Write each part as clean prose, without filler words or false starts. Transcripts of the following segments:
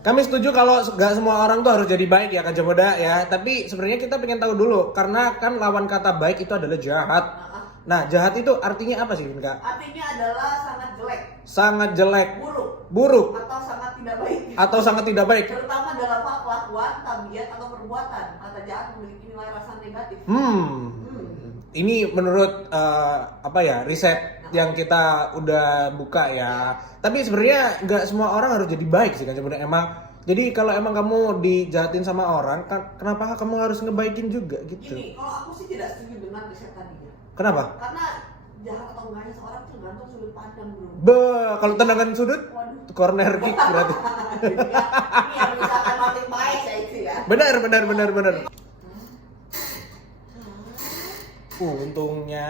Kami setuju kalau nggak semua orang tuh harus jadi baik ya Kak Jamoda ya. Tapi sebenarnya kita pengen tahu dulu karena kan lawan kata baik itu adalah jahat. Nah jahat itu artinya apa sih Kak? Artinya adalah sangat jelek. Sangat jelek. Buruk. Buruk. Atau sangat tidak baik. Atau sangat tidak baik. Terutama dalam hal kelakuan, tabiat atau perbuatan. Kata jahat memiliki nilai rasa negatif. Ini menurut riset yang kita udah buka ya. Tapi sebenarnya nggak semua orang harus jadi baik sih kan sebenarnya emang. Jadi kalau emang kamu dijahatin sama orang, kenapa kamu harus ngebaikin juga gitu? Gini, kalau aku sih tidak setuju dengan riset tadinya. Kenapa? Karena jahat atau enggaknya seorang itu tergantung sudut pandang bro. Kalau tendangan sudut, corner kick berarti. Ini yang misalkan Martin Paes ya itu ya. Benar. Untungnya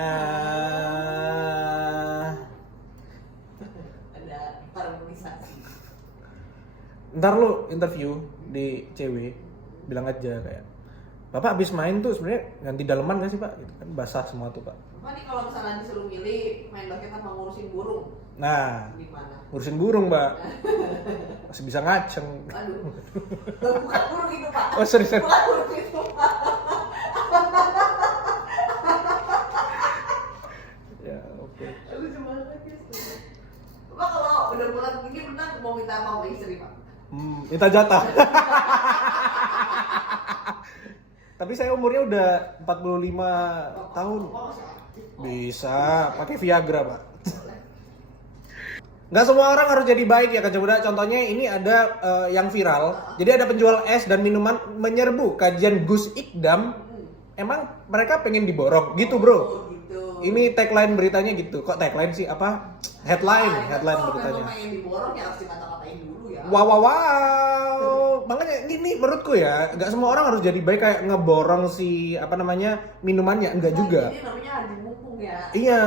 ada harmonisasi. ntar lu interview di CW bilang aja kayak Bapak abis main tuh sebenarnya ganti daleman gak sih Pak? Gitu kan basah semua tuh Pak. Bapak nih kalau misalnya disuruh milih main basket apa ngurusin burung? Nah, Gimana? ngurusin burung Mbak. Masih bisa ngaceng. Aduh, bukan burung itu Pak. Oh serius. Bukan burung itu Pak. Ya oke. Aku cuma lagi Bapak kalau udah bulan begini benar mau minta apa sama istri Pak? Minta jatah. Tapi saya umurnya udah 45 tahun. Bisa pakai Viagra, Pak. Nggak semua orang harus jadi baik ya Kak Jamuda. Contohnya ini ada yang viral. Jadi ada penjual es dan minuman menyerbu kajian Gus Ikdam. Emang mereka pengen diborong gitu, Bro. Gitu. Ini tagline beritanya gitu. Kok tagline sih? Apa? Headline beritanya. Kalau pengen diborong ya harus dikata-katain dulu ya. Wow. Makanya ini menurutku ya, nggak semua orang harus jadi baik kayak ngeborong si minumannya, enggak juga. Ini namanya Haji Mumpung ya. Iya,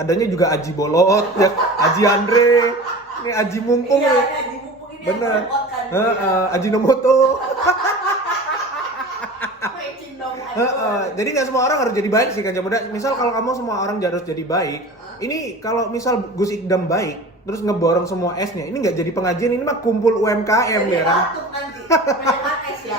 adanya juga Aji Bolot, ya, Aji Andre, ini Aji Mumpung. Iya, Ya. Haji Mumpung ini Bener. yang merepotkan. Aji Nomoto. Mecin dong. Jadi nggak semua orang harus jadi baik sih Kak Jamuda. Misal kalau kamu semua orang harus jadi baik, ini kalau misal Gus Ikdam baik, terus ngeborong semua esnya, ini nggak jadi pengajian, ini mah kumpul UMKM ya kan. Batuk nanti. Banyak es ya.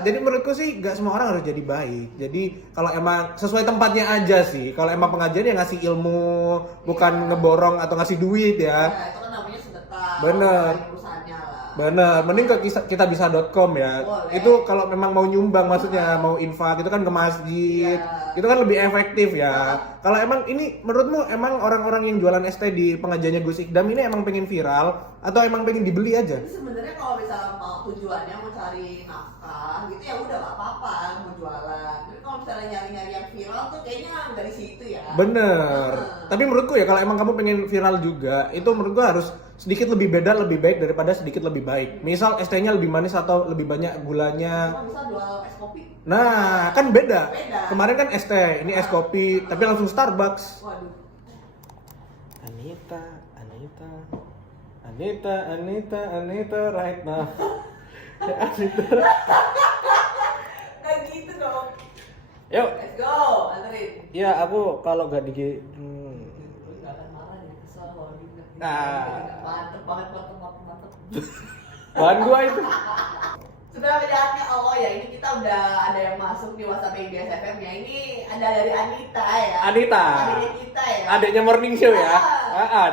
Jadi menurutku sih nggak semua orang harus jadi baik. Jadi kalau emang sesuai tempatnya aja sih. Kalau emang pengajian ya ngasih ilmu, bukan ngeborong atau ngasih duit ya. Ya, itu kan namanya sedekah. Bener. Urusannya lah. Bener, mending ke kitabisa.com ya. Boleh. Itu kalau memang mau nyumbang maksudnya, mau infak itu kan ke masjid. Iya. Itu kan lebih efektif ya. Kalau emang ini menurutmu emang orang-orang yang jualan ST di pengajiannya Gus Ikdam ini emang pengen viral atau emang pengen dibeli aja? Jadi sebenarnya kalau misalnya mau tujuannya mau cari nafkah gitu ya udah gak apa-apa mau jualan. Tapi kalau misalnya nyari-nyari yang viral tuh kayaknya dari situ ya. Bener. Tapi menurutku ya kalau emang kamu pengen viral juga, itu menurutku harus sedikit lebih beda, lebih baik daripada sedikit lebih baik. Misal ST-nya lebih manis atau lebih banyak gulanya. Kalau bisa jual es kopi. Nah, kan beda. Beda. Kemarin kan ST, ini es kopi, tapi langsung Starbucks. Waduh. Anita right now. Anita. Kayak gitu dong. Yuk. Let's go, anterin. Ya, aku kalau gak di Gak akan marah nih, kesel kalau diinget. Mantep banget, mantep. bahan gua itu. Sudah menjahatnya Allah ya, ini kita udah ada yang masuk di WhatsApp IBS FM ya. Ini ada dari Anita ya. Anita. Adiknya kita ya. Adiknya Morning Show ya.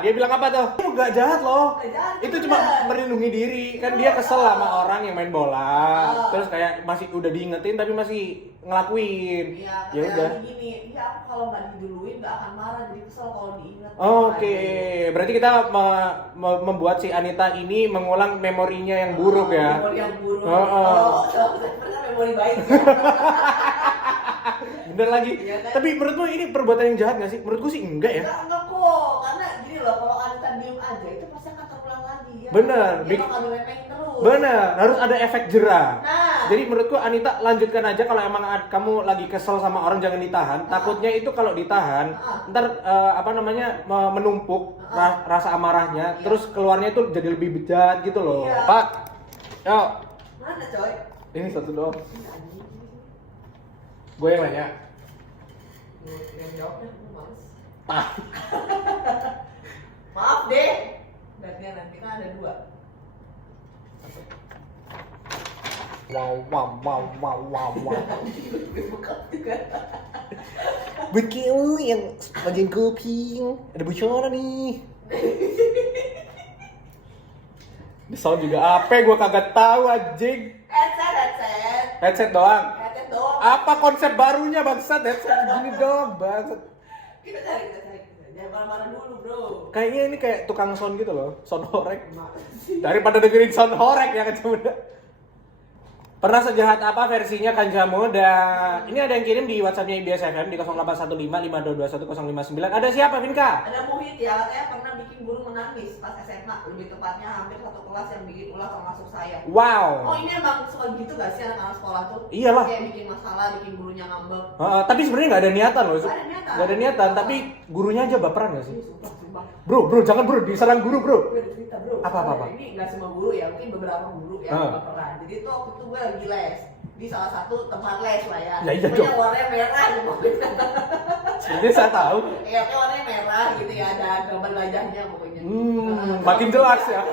Dia bilang apa tuh? Itu gak jahat loh. Gak jahat, Itu bener. cuma melindungi diri. Kan dia kesel sama orang yang main bola. Terus kayak masih udah diingetin tapi masih ngelakuin. Iya, Ya udah. gini, iya aku kalau nggak diduluin nggak akan marah, jadi kesel kalau diingat. Oke, berarti kita membuat si Anita ini mengulang memorinya yang buruk ya. Memori yang buruk. Oh. Sebenarnya memori baik. Ya. Bener lagi. Iya kan? Tapi menurutmu ini perbuatan yang jahat gak sih? Menurutku sih enggak ya. Enggak kok, karena gini loh, kalau Anita diem aja itu pasti akan terulang lagi ya. Bener. Dia bakal diremehin terus. Bener, harus ada efek jerah. Nah. Jadi menurutku Anita lanjutkan aja kalau emang kamu lagi kesel sama orang jangan ditahan. Takutnya itu kalau ditahan, ntar menumpuk rasa amarahnya, terus keluarnya itu jadi lebih bejat gitu loh. Iya. Pak, yuk. Mana coy? Ini satu doang. Gue yang nanya. Yang jawabnya aku males. Maaf deh. Gantian nanti kan ada 2. Wow. Buka juga. Begitu yang bagian kuping ada bocoran nih. Di sound juga apa? Gue kagak tahu anjing. Headset doang. Headset doang. Apa konsep barunya bangsat? Headset gini dong bangsat. Kita cari. Jangan marah-marah dulu, bro. Kayaknya ini kayak tukang sound gitu loh, sound horek. Daripada dengerin sound horek ya kan muda. Pernah sejahat apa versinya Kanja Muda? Ini ada yang kirim di WhatsApp-nya IBS FM di 081552210059. Ada siapa, Vinka? Ada Muhid ya, katanya pernah bikin guru menangis pas SMA. Lebih tepatnya hampir satu kelas yang bikin ulah termasuk saya. Wow. Oh, ini emang suka gitu gak sih anak-anak sekolah tuh? Iyalah. Kayak bikin masalah, bikin gurunya ngambek. Tapi sebenarnya nggak ada niatan loh. Nggak ada niatan. Nggak ada niatan, tapi gurunya aja baperan nggak sih? Sumpah. Bro, jangan bro, diserang guru bro. Gue ada cerita, bro. Apa? Ini nggak semua guru ya, mungkin beberapa guru yang baperan. Jadi itu waktu itu gue lagi les di salah satu tempat les lah ya. Ya iya Pokoknya dong. warnanya merah gitu. Sebenarnya saya tahu. Ya, pokoknya warnanya merah gitu ya, ada gambar gajahnya pokoknya. Makin jelas ya.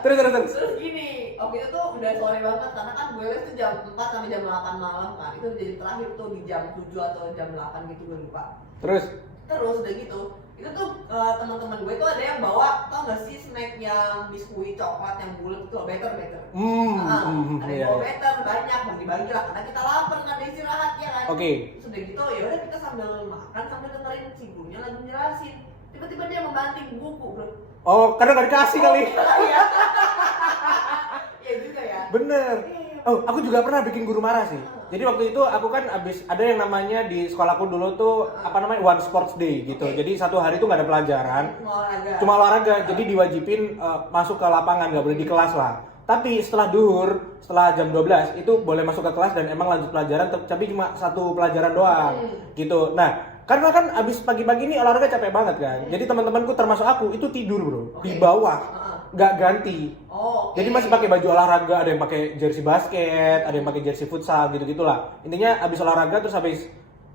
Terus. Terus gini, waktu itu tuh udah sore banget karena kan gue les tuh jam 4 sampai jam 8 malam kan. Itu jadi terakhir tuh di jam 7 atau jam 8 gitu gue lupa. Terus Terus udah gitu, itu tuh teman-teman gue tuh ada yang bawa, tau gak sih snack yang biskuit coklat yang bulat itu better. Ada yang bawa better banyak, bagi-bagi lah karena kita lapar kan, ada istirahat ya kan. Oke. Terus udah gitu ya udah kita sambil makan sambil dengerin si gurunya lagi jelasin. Tiba-tiba dia membanting buku, bro. Oh, karena nggak dikasih kali. Iya. Iya juga ya. Bener. Oh, aku juga pernah bikin guru marah sih. Jadi waktu itu aku kan abis ada yang namanya di sekolahku dulu tuh apa namanya One Sports Day gitu. Jadi satu hari tuh nggak ada pelajaran, cuma olahraga. Jadi diwajibin masuk ke lapangan, nggak boleh di kelas lah. Tapi setelah duhur, setelah jam 12 itu boleh masuk ke kelas dan emang lanjut pelajaran, tapi cuma satu pelajaran doang gitu. Nah, karena kan abis pagi-pagi ini olahraga capek banget kan. Jadi teman-temanku termasuk aku itu tidur bro di bawah. Nggak ganti. Jadi masih pakai baju olahraga, ada yang pakai jersey basket, ada yang pakai jersey futsal gitu-gitulah. Intinya abis olahraga terus habis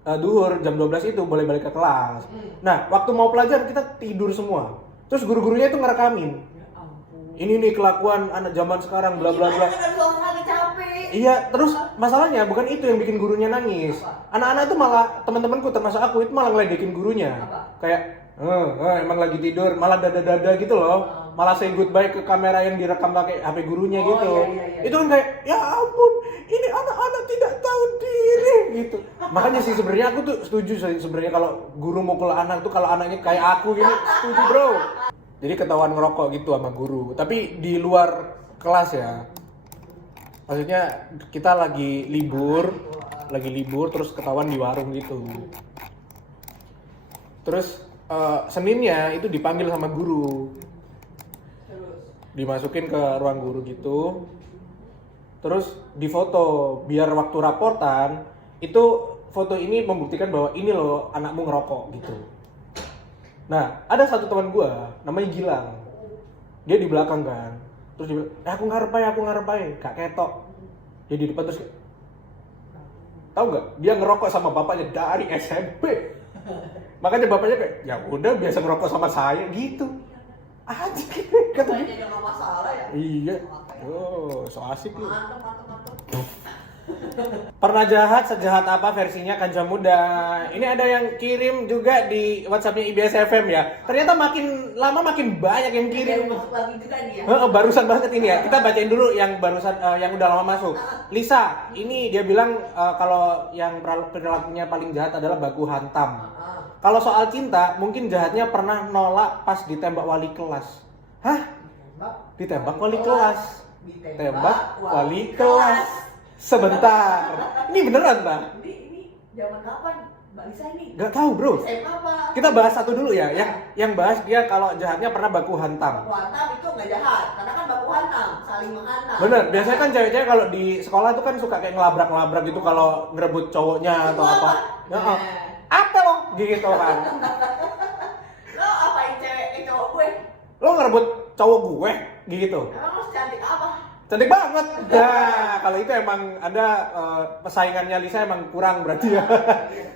duhur jam 12 itu boleh balik ke kelas. Nah, waktu mau pelajaran kita tidur semua. Terus guru-gurunya itu ngerekamin. Ini nih kelakuan anak zaman sekarang bla bla bla. Iya, terus masalahnya bukan itu yang bikin gurunya nangis. Anak-anak itu malah teman-temanku termasuk aku itu malah ngeledekin gurunya. Kayak emang lagi tidur, malah dada-dada gitu loh. Malah say goodbye ke kamera yang direkam pakai HP gurunya gitu. Iya. Itu kan kayak ya ampun, ini anak-anak tidak tahu diri gitu. Makanya sih sebenarnya aku tuh setuju sebenarnya kalau guru mukul anak tuh kalau anaknya kayak aku gini, setuju bro. Jadi ketahuan ngerokok gitu sama guru. Tapi di luar kelas ya. Maksudnya kita lagi libur terus ketahuan di warung gitu. Terus Seninnya itu dipanggil sama guru. Dimasukin ke ruang guru gitu. Terus difoto biar waktu raportan itu foto ini membuktikan bahwa ini loh anakmu ngerokok gitu. Nah, ada satu teman gua namanya Gilang. Dia di belakang kan. Terus dia bilang, aku ngarepai, gak ketok. Dia di depan terus tahu nggak? Dia ngerokok sama bapaknya dari SMP. Makanya bapaknya kayak, ya udah biasa ngerokok sama saya gitu. Aja katanya. Kayaknya nggak masalah ya. Iya. Oh, so asik lu. Mantap. Pernah jahat sejahat apa versinya Kanja Muda? Ini ada yang kirim juga di WhatsApp-nya IBS FM ya. Ternyata makin lama makin banyak yang kirim. Masuk lagi juga nih ya. Barusan banget ini ya. Kita bacain dulu yang barusan yang udah lama masuk. Lisa, ini dia bilang kalau yang perilakunya paling jahat adalah baku hantam. Kalau soal cinta, mungkin jahatnya pernah nolak pas ditembak wali kelas. Hah? Ditembak wali kelas. Tembak wali kelas. Sebentar. Ini beneran, Bang? Ini zaman kapan? Mbak Lisa ini? Gak tahu, bro. SMA apa? Kita bahas satu dulu ya. Yang bahas dia kalau jahatnya pernah baku hantam. Baku hantam itu nggak jahat, karena kan baku hantam, saling menghantam. Bener, biasanya kan cewek-cewek kalau di sekolah tuh kan suka kayak ngelabrak-ngelabrak gitu kalau ngerebut cowoknya atau apa. Apa lo? Gitu kan. Lo apain cowok gue? Lo ngerebut cowok gue? Gitu. Emang lo secantik apa? Cantik banget. Nah, kalau itu emang ada pesaingannya Lisa emang kurang berarti ya.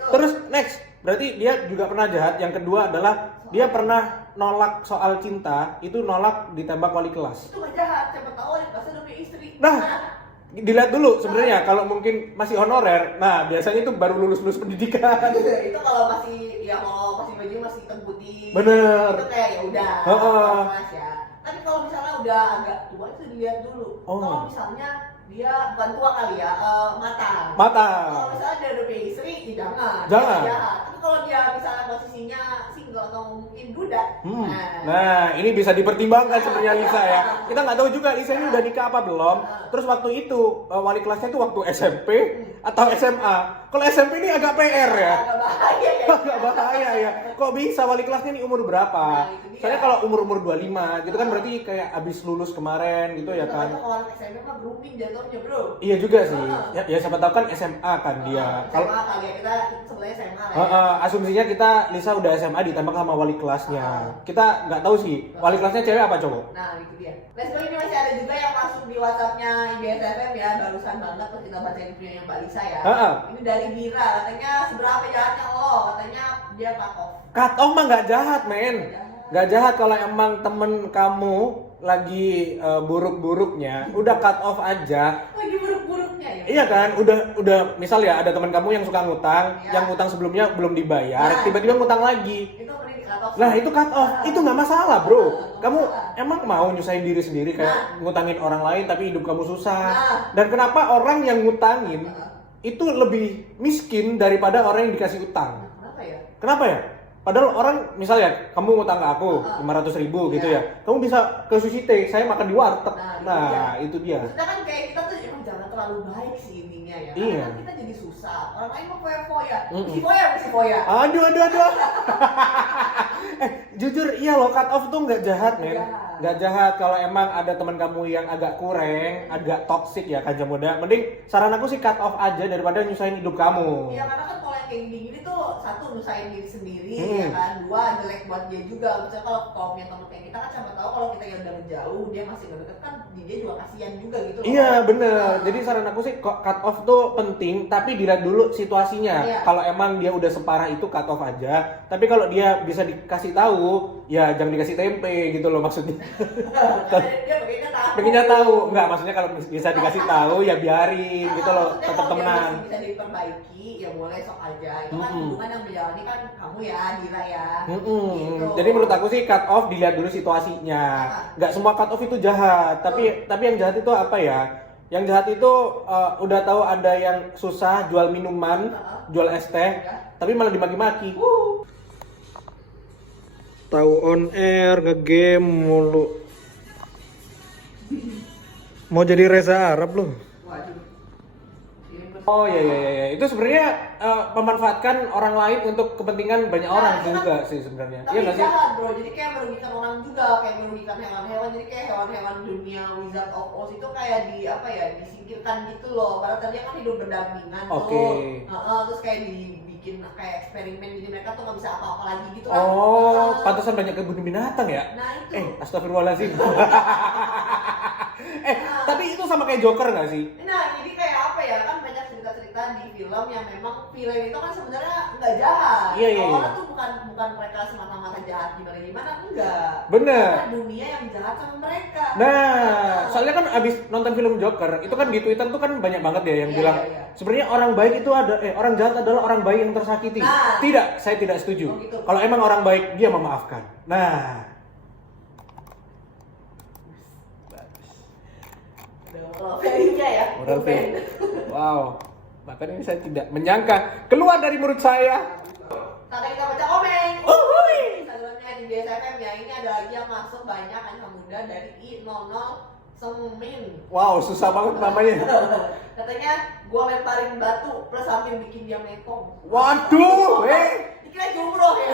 Terus next, berarti dia juga pernah jahat. Yang kedua adalah dia pernah nolak soal cinta, itu nolak ditembak wali kelas. Itu gak jahat, siapa tahu wali kelasnya udah punya istri. Nah, dilihat dulu sebenarnya kalau mungkin masih honorer, nah biasanya itu baru lulus pendidikan. Itu kalau masih ya kalau masih baju masih hitam putih. Bener. Itu kayak ya udah. Kelas ya. Tapi kalau misalnya udah agak tua itu dilihat dulu. Kalau misalnya dia bukan tua kali ya, matang. Kalau misalnya dia udah punya istri, ya jangan. Jangan. Tapi kalau dia misalnya posisinya single atau mungkin duda, nah ini bisa dipertimbangkan sebenarnya Lisa ya. Kita nggak tahu juga Lisa ini udah nikah apa belum. Terus waktu itu wali kelasnya itu waktu SMP atau SMA. Kalau SMP ini agak PR ya. agak bahaya ya. Agak bahaya ya. Kok bisa wali kelasnya ini umur berapa? Soalnya kalau umur 25 gitu kan berarti kayak abis lulus kemarin gitu ya kan. Kalau anak SMP mah grooming jatuhnya bro. Iya juga sih. Ya siapa tahu kan SMA kan dia. Kalau kali ya kita sebenarnya SMA lah ya. Asumsinya kita Lisa udah SMA ditembak sama wali kelasnya. Kita nggak tahu sih wali kelasnya cewek apa cowok. Nah itu dia. Let's go, ini masih ada juga yang masuk di WhatsAppnya IBSFM ya, barusan banget pas kita bacain punya Mbak Lisa ya. Ini dari Bira, katanya seberapa jahatnya lo, katanya dia cut off. Cut off mah nggak jahat men. Nggak jahat kalau emang temen kamu lagi buruk-buruknya, udah cut off aja. Lagi buruk-buruknya ya. Iya kan, udah misal ya ada teman kamu yang suka ngutang, yang ngutang sebelumnya belum dibayar, tiba-tiba ngutang lagi. Itu mending cut off. Nah itu cut off, itu nggak masalah bro. Kamu emang mau nyusahin diri sendiri kayak ngutangin orang lain tapi hidup kamu susah. Dan kenapa orang yang ngutangin itu lebih miskin daripada orang yang dikasih utang? Kenapa ya? Kenapa ya? Padahal orang misalnya kamu ngutang ke aku 500.000 gitu ya, kamu bisa ke Sushi Tei, saya makan di warteg. Nah itu dia. Maksudnya kan kayak kita tuh emang jangan terlalu baik sih intinya ya. Iya. Karena kan kita jadi susah. Orang lain mau foya-foya. Mesti foya. Aduh. Jujur iya loh, cut off tuh nggak jahat men. Nggak jahat kalau emang ada teman kamu yang agak kurang, agak toxic ya kan muda. Mending saran aku sih cut off aja daripada nyusahin hidup kamu. Iya karena kan kalau yang kayak gini tuh satu nyusahin diri sendiri ya kan, dua jelek buat dia juga. Misalnya kalau punya teman kayak kita kan siapa tahu kalau kita yang udah jauh dia masih nggak deket kan dia juga kasihan juga gitu loh. Iya bener. Jadi saran aku sih cut off tuh penting tapi dilihat dulu situasinya. Kalau emang dia udah separah itu cut off aja. Tapi kalau dia bisa dikasih tahu ya jangan dikasih tempe gitu loh maksudnya. Dia pengennya tahu. Enggak, maksudnya kalau bisa dikasih tahu ya biarin gitu loh, tetap temenan. Bisa diperbaiki ya boleh sok aja. Itu kan hubungan yang menjalani kan kamu ya, Dila ya. Gitu. Jadi menurut aku sih cut off dilihat dulu situasinya. Enggak semua cut off itu jahat, tapi yang jahat itu apa ya? Yang jahat itu udah tahu ada yang susah jual minuman, jual es teh, tapi malah dimaki-maki. Tahu on air nge-game mulu. Mau jadi Reza Arab loh. Oh iya. Itu sebenarnya memanfaatkan orang lain untuk kepentingan banyak orang juga sih sebenarnya. Tapi jahat bro, jadi kayak merugikan orang juga, kayak merugikan hewan-hewan. Jadi kayak hewan-hewan dunia Wizard of Oz itu kayak disingkirkan gitu loh. Karena tadinya kan hidup berdampingan tuh. Terus kayak dibikin kayak eksperimen, jadi mereka tuh nggak bisa apa-apa lagi gitu kan. Pantesan banyak kebun binatang ya. Nah itu. Astagfirullahaladzim. Tapi itu sama kayak Joker nggak sih? Nah jadi kayak apa ya, kan banyak cerita-cerita di film yang memang villain itu kan sebenarnya nggak jahat. Iya. Orang tuh bukan mereka semata-mata jahat gimana enggak. Bener. Karena dunia yang jahat sama mereka. Nah, soalnya kan abis nonton film Joker, itu kan di Twitter tuh kan banyak banget ya yang bilang sebenarnya orang baik itu orang jahat adalah orang baik yang tersakiti. Tidak, saya tidak setuju. Gitu. Kalau emang orang baik dia memaafkan. Nah. Value-nya ya. Moral value. Wow. Bahkan ini saya tidak menyangka keluar dari mulut saya. Saatnya kita baca komen. Instagramnya di BSFM ya. Ini ada lagi yang masuk banyak anak muda dari I00 Semin. Wow, susah banget namanya. Katanya gua lemparin batu plus sambil bikin dia metong. Waduh, Dikira jumroh ya.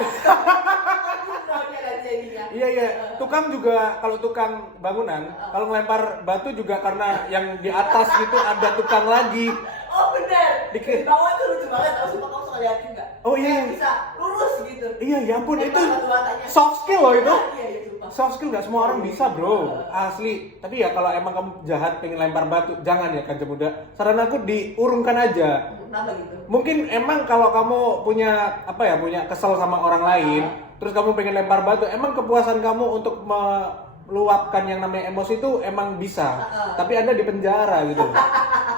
Jumroh dia dan jadinya. Iya. Tukang juga kalau tukang bangunan, kalau ngelempar batu juga karena yang di atas gitu ada tukang lagi. Oh benar. Di bawah tuh lucu banget. Tahu sumpah kamu suka liatin nggak? Oh iya. Bisa lurus gitu. Iya, ya ampun itu Batu-batanya. soft skill loh itu. Iya, iya, sumpah. Soft skill nggak semua orang bisa bro, asli. Tapi ya kalau emang kamu jahat pengen lempar batu, jangan ya Kanca Muda. Saran aku diurungkan aja. Kenapa gitu? Mungkin emang kalau kamu punya apa ya, punya kesel sama orang lain, terus kamu pengen lempar batu, emang kepuasan kamu untuk meluapkan yang namanya emosi itu emang bisa. Tapi Anda di penjara gitu.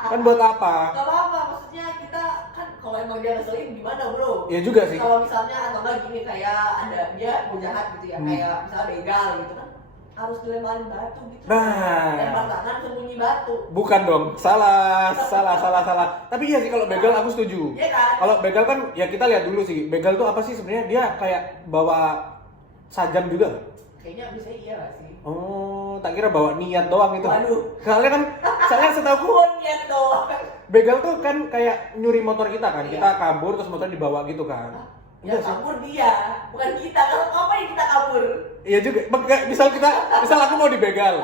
Kan buat apa? Gak apa-apa, maksudnya kita kan kalau emang dia ngeselin gimana bro? Ya juga sih. Kalau misalnya atau enggak gini kayak ada dia mau jahat gitu ya, kayak misalnya begal gitu kan harus dilemparin batu gitu. Nah. Lempar tangan sembunyi batu. Bukan dong, salah. Tapi iya sih kalau begal aku setuju. Iya kan? Kalau begal kan ya kita lihat dulu sih, begal tuh apa sih sebenarnya? Dia kayak bawa sajam juga nggak? Kayaknya bisa iya gak sih? Oh, tak kira bawa niat doang itu. Waduh. Soalnya setahu Niat doang. begal tuh kan kayak nyuri motor kita kan, kita kabur terus motor dibawa gitu kan. Ya kabur dia, bukan kita. Kalau apa yang kita kabur? Iya juga. Misal aku mau dibegal,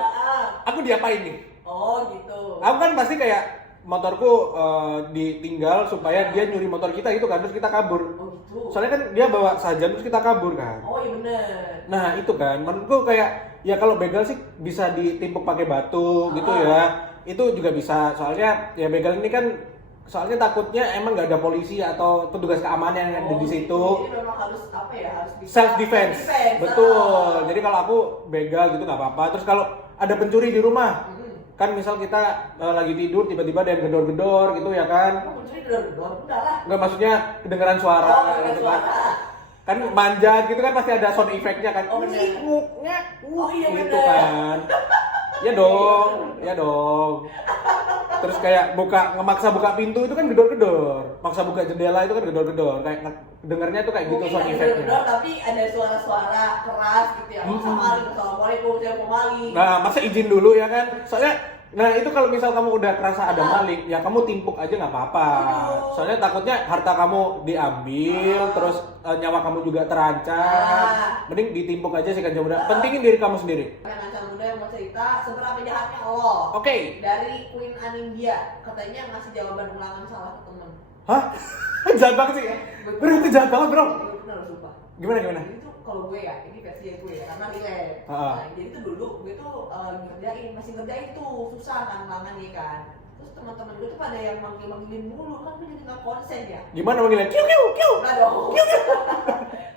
aku diapain nih? Oh gitu. Aku kan pasti kayak motorku ditinggal supaya dia nyuri motor kita itu kan, terus kita kabur. Oh gitu. Soalnya kan dia bawa sajam terus kita kabur kan. Oh iya bener. Nah itu kan, menurutku kayak ya kalau begal sih bisa ditimpuk pakai batu gitu ya. Itu juga bisa, soalnya ya begal ini kan soalnya takutnya emang nggak ada polisi atau petugas keamanan yang ada di situ. Jadi memang harus apa ya, harus bisa Self defense. Betul. Jadi kalau aku begal gitu nggak apa-apa. Terus kalau ada pencuri di rumah, kan misal kita lagi tidur tiba-tiba ada yang gedor-gedor gitu ya kan. Pencuri gedor-gedor, udah lah. Nggak, maksudnya kedengeran suara gitu kan. Kan manjat gitu kan pasti ada sound effect-nya kan. Oh bener. Iya gitu bener. kan. Ya dong. Terus kayak memaksa buka pintu itu kan gedor-gedor. Maksa buka jendela itu kan gedor-gedor. Kayak dengarnya tuh kayak gitu Mungkin sound ada effect-nya. gedor, tapi ada suara-suara keras gitu ya. Assalamualaikum, saya mau maling. Nah, masa izin dulu ya kan? Soalnya itu kalau misal kamu udah kerasa ada maling, ya kamu timpuk aja nggak apa-apa. Soalnya takutnya harta kamu diambil, terus nyawa kamu juga terancam. Mending ditimpuk aja sih kan Muda. Pentingin diri kamu sendiri. Yang Kanca Muda yang mau cerita seberapa jahatnya Allah. Oke. Dari Queen Anindya, katanya ngasih jawaban ulangan salah ke temen. Hah? Jahat banget sih. Bro, itu jahat banget bro. Bener sumpah. Gimana? Ini tuh kalau gue ya, ini versi gue ya, karena relate. Nah, jadi tuh dulu gue tuh masih ngerjain tuh, susah kan ulangannya kan. Terus teman-teman gue tuh pada yang manggil-manggilin mulu, kan gue jadi nggak konsen ya. Gimana manggilnya? Kiu. Enggak dong.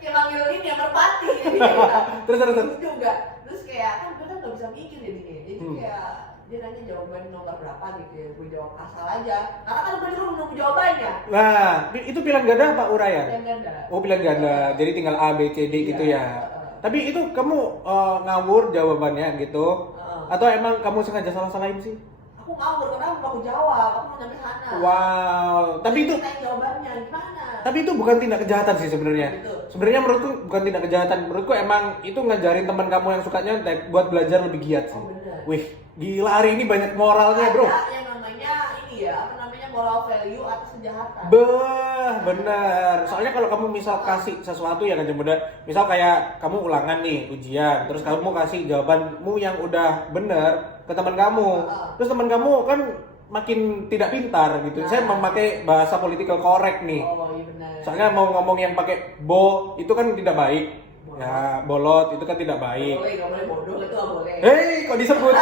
Kayak manggilin ya merpati gitu ya. Terus. Juga. Terus kayak kan gue kan nggak bisa mikir jadinya. Jadi kayak dia nanya jawaban nomor berapa gitu ya, gue jawab asal aja. Karena kan gue dulu nunggu jawabannya. Nah, itu pilihan ganda apa uraian? Pilihan ganda. Oh, pilihan ganda. Jadi tinggal A, B, C, D gitu ya. Tapi itu kamu ngawur jawabannya gitu? Atau emang kamu sengaja salah-salahin sih? Aku ngawur karena aku jawab, aku mau nyampe sana. Wow, tapi itu jawabannya gimana? Tapi itu bukan tindak kejahatan sih sebenarnya. Sebenarnya menurutku bukan tindak kejahatan. Menurutku emang itu ngajarin teman kamu yang suka nyontek buat belajar lebih giat sih. Wih, gila hari ini banyak moralnya, Bro. Yang namanya ini ya, apa namanya moral value atas kejahatan. Bener. Soalnya kalau kamu misal kasih sesuatu ya kan Muda, misal kayak kamu ulangan nih ujian, terus kamu kasih jawabanmu yang udah bener ke teman kamu. Terus teman kamu kan makin tidak pintar gitu. Saya memakai bahasa political correct nih. Oh iya benar. Soalnya mau ngomong yang pakai bo itu kan tidak baik. Ya, bolot itu kan tidak baik. Nggak boleh bodoh, itu nggak boleh. Hei, kok disebut?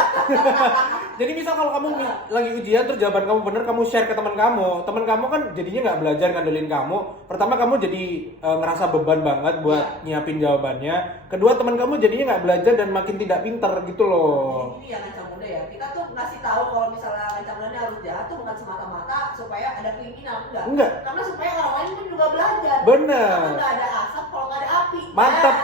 Jadi misal kalau kamu lagi ujian terus jawaban kamu bener, kamu share ke teman kamu kan jadinya nggak belajar ngandelin kamu. Pertama kamu jadi ngerasa beban banget buat nyiapin jawabannya. Kedua teman kamu jadinya nggak belajar dan makin tidak pintar gitu loh. Ini yang Kanca Muda ya. Kita tuh ngasih tahu kalau misalnya Kanca Muda harus jahat tuh bukan semata-mata supaya ada kriminal, enggak. Karena supaya orang lain pun juga belajar. Bener. Karena nggak ada asap kalau nggak ada api. Mantap.